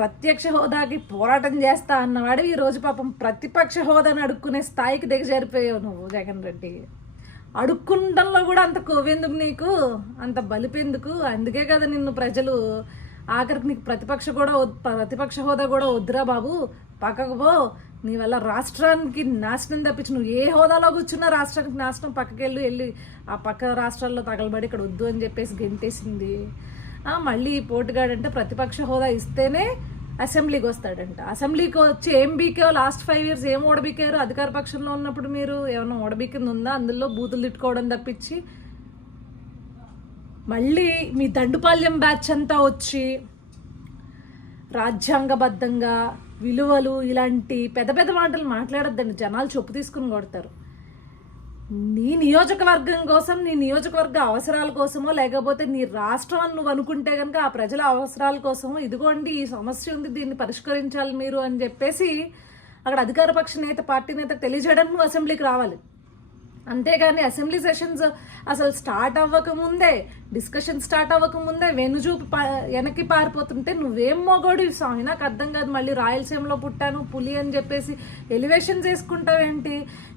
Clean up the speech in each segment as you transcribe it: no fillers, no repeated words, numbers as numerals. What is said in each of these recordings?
ప్రత్యక్ష హోదాకి పోరాటం చేస్తా అన్నవాడు ఈరోజు పాపం ప్రతిపక్ష హోదాని అడుక్కునే స్థాయికి దిగజారిపోయావు నువ్వు జగన్ రెడ్డి. అడుక్కుంటంలో కూడా అంత కొవ్వెందుకు నీకు, అంత బలిపెందుకు? అందుకే కదా నిన్ను ప్రజలు ఆఖరికి నీకు ప్రతిపక్ష హోదా కూడా వద్దురా బాబు, పక్కకు పో, నీ వల్ల రాష్ట్రానికి నాశనం తప్పించి నువ్వు ఏ హోదాలో కూర్చున్నా రాష్ట్రానికి నాశనం, వెళ్ళి ఆ పక్క రాష్ట్రాల్లో తగలబడి ఇక్కడ వద్దు అని చెప్పేసి గెంటేసింది. మళ్ళీ పోటుగాడంటే ప్రతిపక్ష హోదా ఇస్తేనే అసెంబ్లీకి వస్తాడంట. అసెంబ్లీకి వచ్చి ఏం బీకే లాస్ట్ 5 years ఏం ఓడబీకారు? అధికార పక్షంలో ఉన్నప్పుడు మీరు ఏమన్నా ఓడబీకింది ఉందా? అందులో బూతులు తిట్టుకోవడం తప్పించి మళ్ళీ మీ దండుపాల్యం బ్యాచ్ అంతా వచ్చి రాజ్యాంగబద్ధంగా విలువలు ఇలాంటి పెద్ద పెద్ద మాటలు మాట్లాడొద్దండి, జనాలు చొప్పు తీసుకుని కొడతారు. నీ నియోజకవర్గం కోసం, నీ నియోజకవర్గ అవసరాల కోసమో లేకపోతే నీ రాష్ట్రం అని నువ్వు అనుకుంటే కనుక ఆ ప్రజల అవసరాల కోసమో ఇదిగోండి ఈ సమస్య ఉంది, దీన్ని పరిష్కరించాలి మీరు అని చెప్పేసి అక్కడ అధికార పక్ష నేత, పార్టీ నేత తెలియజేయడానికి నువ్వు అసెంబ్లీకి రావాలి. అంతేగాని అసెంబ్లీ సెషన్స్ అసలు స్టార్ట్ అవ్వకముందే, డిస్కషన్ స్టార్ట్ అవ్వకముందే వెనుజూపు వెనక్కి పారిపోతుంటే నువ్వేం మొగోడు స్వామి, నాకు అర్థం కాదు. మళ్ళీ రాయలసీమలో పుట్టాను పులి అని చెప్పేసి ఎలివేషన్ చేసుకుంటావేంటి?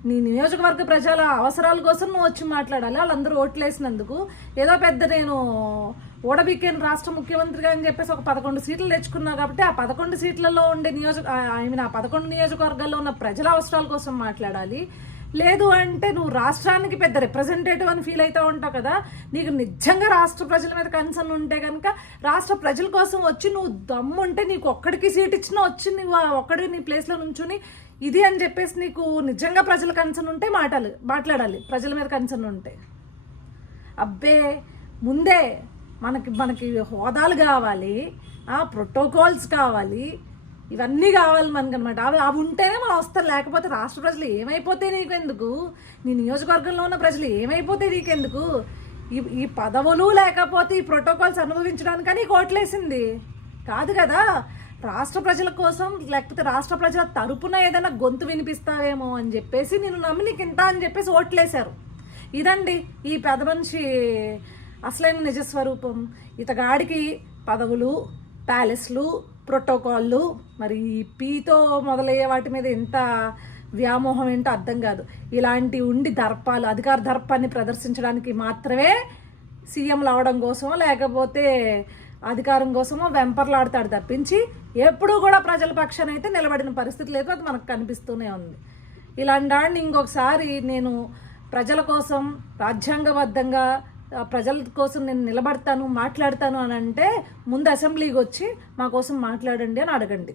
నీ నియోజకవర్గ ప్రజల అవసరాల కోసం నువ్వు వచ్చి మాట్లాడాలి. వాళ్ళందరూ ఓట్లేసినందుకు ఏదో పెద్ద నేను ఓడబికేన్ రాష్ట్ర ముఖ్యమంత్రిగా అని చెప్పేసి ఒక 11 సీట్లు తెచ్చుకున్నావు కాబట్టి ఆ 11 సీట్లలో ఉండే ఆ 11 నియోజకవర్గాల్లో ఉన్న ప్రజల అవసరాల కోసం మాట్లాడాలి. లేదు అంటే నువ్వు రాష్ట్రానికి పెద్ద రిప్రజెంటేటివ్ అని ఫీల్ అవుతూ ఉంటావు కదా. నీకు నిజంగా రాష్ట్ర ప్రజల మీద కన్సర్న్ ఉంటే కనుక రాష్ట్ర ప్రజల కోసం వచ్చి నువ్వు దమ్ముంటే నీకు ఒక్కడికి సీట్ ఇచ్చినా వచ్చి నువ్వు ఒక్కడికి నీ ప్లేస్లో నుంచుని ఇది అని చెప్పేసి నీకు నిజంగా ప్రజల కన్సర్న్ ఉంటే మాట్లాడాలి. ప్రజల మీద కన్సర్న్ ఉంటే అబ్బే ముందే మనకి హోదాలు కావాలి, ప్రోటోకాల్స్ కావాలి, ఇవన్నీ కావాలి మనకు అనమాట. అవి ఉంటేనే మనం వస్తాం. లేకపోతే రాష్ట్ర ప్రజలు ఏమైపోతే నీకెందుకు, నీ నియోజకవర్గంలో ఉన్న ప్రజలు ఏమైపోతే నీకెందుకు? ఈ పదవులు లేకపోతే ఈ ప్రోటోకాల్స్ అనుభవించడానికని నీకు ఓట్లేసింది కాదు కదా. రాష్ట్ర ప్రజల కోసం లేకపోతే రాష్ట్ర ప్రజల తరపున ఏదైనా గొంతు వినిపిస్తావేమో అని చెప్పేసి నేను నమ్మి నీకు ఇంత అని చెప్పేసి ఓట్లేశారు. ఇదండి ఈ పెద్ద మనిషి అసలైన నిజస్వరూపం. ఇతగాడికి పదవులు, ప్యాలెస్లు, ప్రోటోకాల్లు, మరి పీతో మొదలయ్యే వాటి మీద ఎంత వ్యామోహం ఏంటో అర్థం కాదు. ఇలాంటి ఉండి దర్పాలు, అధికార దర్పాన్ని ప్రదర్శించడానికి మాత్రమే సీఎంలు అవడం కోసమో లేకపోతే అధికారం కోసమో వెంపర్లాడతాడు తప్పించి ఎప్పుడూ కూడా ప్రజల పక్షాన అయితే నిలబడిన పరిస్థితి లేదు. అది మనకు కనిపిస్తూనే ఉంది. ఇలాంటి వాడిని ఇంకొకసారి నేను ప్రజల కోసం రాజ్యాంగబద్ధంగా ప్రజల కోసం నేను నిలబడతాను, మాట్లాడతాను అని అంటే ముందు అసెంబ్లీకి వచ్చి మా కోసం మాట్లాడండి అని అడగండి.